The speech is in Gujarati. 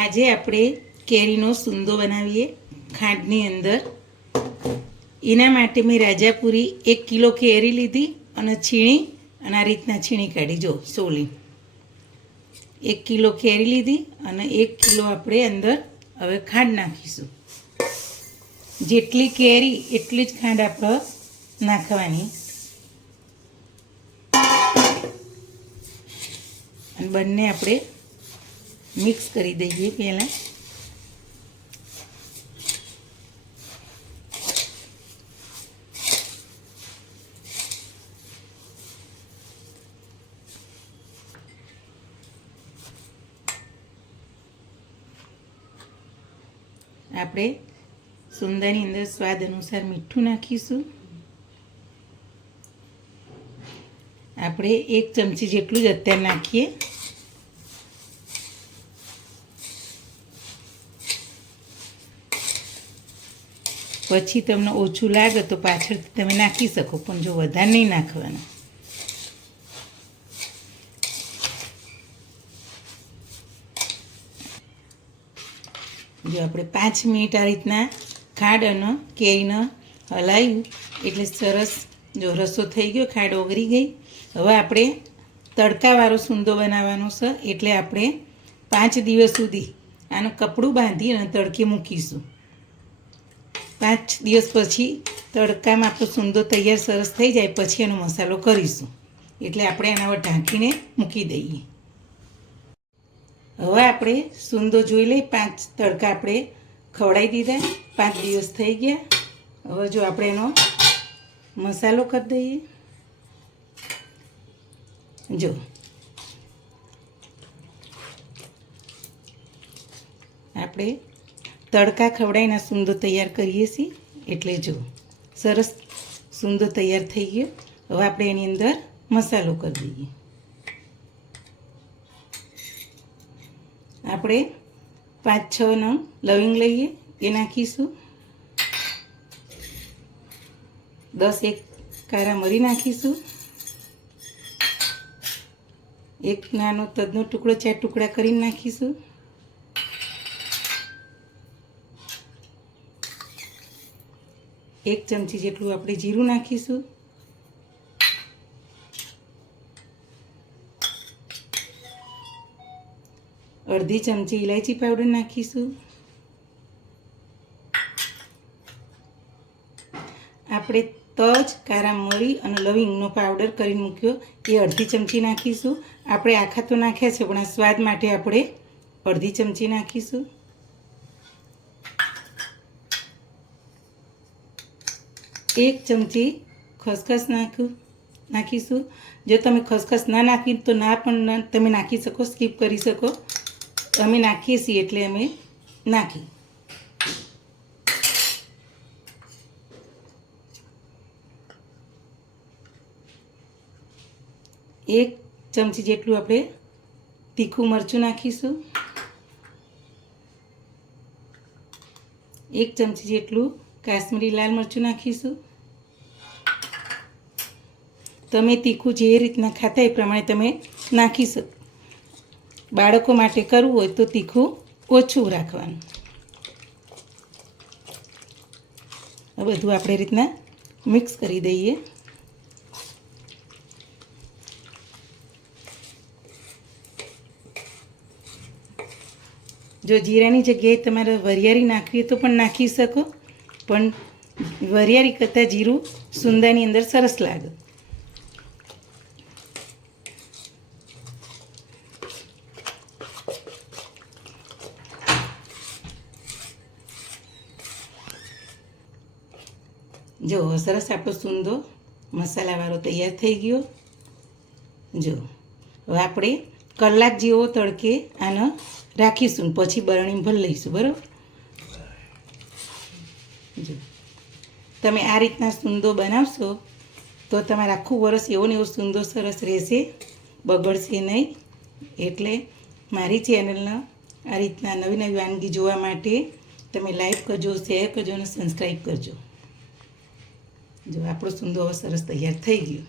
આજે આપણે કેરીનો સૂંદો બનાવીએ ખાંડની અંદર. એના માટે મેં રાજાપુરી 1 કિલો કેરી લીધી અને છીણી અને આ રીતના છીણી કાઢી. જો સોલી 1 કિલો કેરી લીધી અને 1 કિલો આપણે અંદર હવે ખાંડ નાખીશું. જેટલી કેરી એટલી જ ખાંડ આપણે નાખવાની અને બંને આપણે મિક્સ કરી દઈએ. પહેલાં આપણે સૂંદાની અંદર સ્વાદ અનુસાર મીઠું નાખીશું. આપણે 1 ચમચી જેટલું જ અત્યારે નાખીએ. પછી તમને ઓછું લાગે તો પાછળથી તમે નાખી શકો, પણ જો વધારે નહીં નાખવાના. જો આપણે 5 મિનિટ આ રીતના ખાંડ અને કેરીને હલાવ્યું એટલે સરસ જો રસો થઈ ગયો, ખાંડ ઓગળી ગઈ. હવે આપણે તડકાવાળો સૂંદો બનાવવાનો છે, એટલે આપણે 5 દિવસ સુધી આનું કપડું બાંધી અને તડકે મૂકીશું. 5 દિવસ પછી તડકામાં આપણો સૂંદો તૈયાર સરસ થઈ જાય પછી એનો મસાલો કરીશું. એટલે આપણે એના પર ઢાંકીને મૂકી દઈએ. હવે આપણે સૂંદો જોઈ લઈએ. 5 તડકા આપણે ખવડાવી દીધા, 5 દિવસ થઈ ગયા. હવે જો આપણે એનો મસાલો કરી દઈએ. જો આપણે તડકા ખવડાવીને સૂંદો તૈયાર કરીએ છીએ. એટલે જો સરસ સૂંદો તૈયાર થઈ ગયો. હવે આપણે એની અંદર મસાલો કરી દઈએ. આપણે 5-6 નંગ લવિંગ લઈએ, એ નાખીશું. 10 કારા મરી નાખીશું. 1 નાનો તજનો ટુકડો 4 ટુકડા કરીને નાખીશું. એક ચમચી જેટલું આપણે જીરું નાખીશું. અડધી ચમચી ઇલાયચી પાવડર નાખીશું. આપણે તજ, કારા મરી અને લવિંગનો પાવડર કરીને મૂક્યો એ અડધી ચમચી નાખીશું. આપણે આખા તો નાખ્યા છે, પણ આ સ્વાદ માટે આપણે અડધી ચમચી નાખીશું. એક ચમચી ખસખસ નાખીશું. જો તમે ખસખસ ના નાખી તો ના પણ તમે નાખી શકો, સ્કીપ કરી શકો. અમે નાખીએ છીએ એટલે અમે નાખી. એક ચમચી જેટલું આપણે તીખું મરચું નાખીશું. 1 ચમચી જેટલું કાશ્મીરી લાલ મરચું નાખીશું. તમે તીખું જે રીતના ખાતા એ પ્રમાણે તમે નાખી શકો. બાળકો માટે કરવું હોય તો તીખું ઓછું રાખવાનું. આ બધું આપણે રીતના મિક્સ કરી દઈએ. જો જીરાની જગ્યાએ તમારે વરિયાળી નાખવી હોય તો પણ નાખી શકો, પણ વરિયાળી કરતાં જીરું સૂંદાની અંદર સરસ લાગે. જો સરસ આપણો સૂંદો મસાલાવાળો તૈયાર થઈ ગયો. જો હવે આપણે કલાક જેવો તડકે આને રાખીશું, પછી બરણી ભરી લઈશું. બરાબર? જો તમે આ રીતના સૂંદો બનાવશો તો તમારે આખું વરસ એવો ને એવો સૂંદો સરસ રહેશે, બગડશે નહીં. એટલે મારી ચેનલને આ રીતના નવી નવી વાનગી જોવા માટે તમે લાઈક કરજો, શેર કરજો અને સબસ્ક્રાઈબ કરજો. જો આપણો સૂંદો હવે સરસ તૈયાર થઈ ગયો.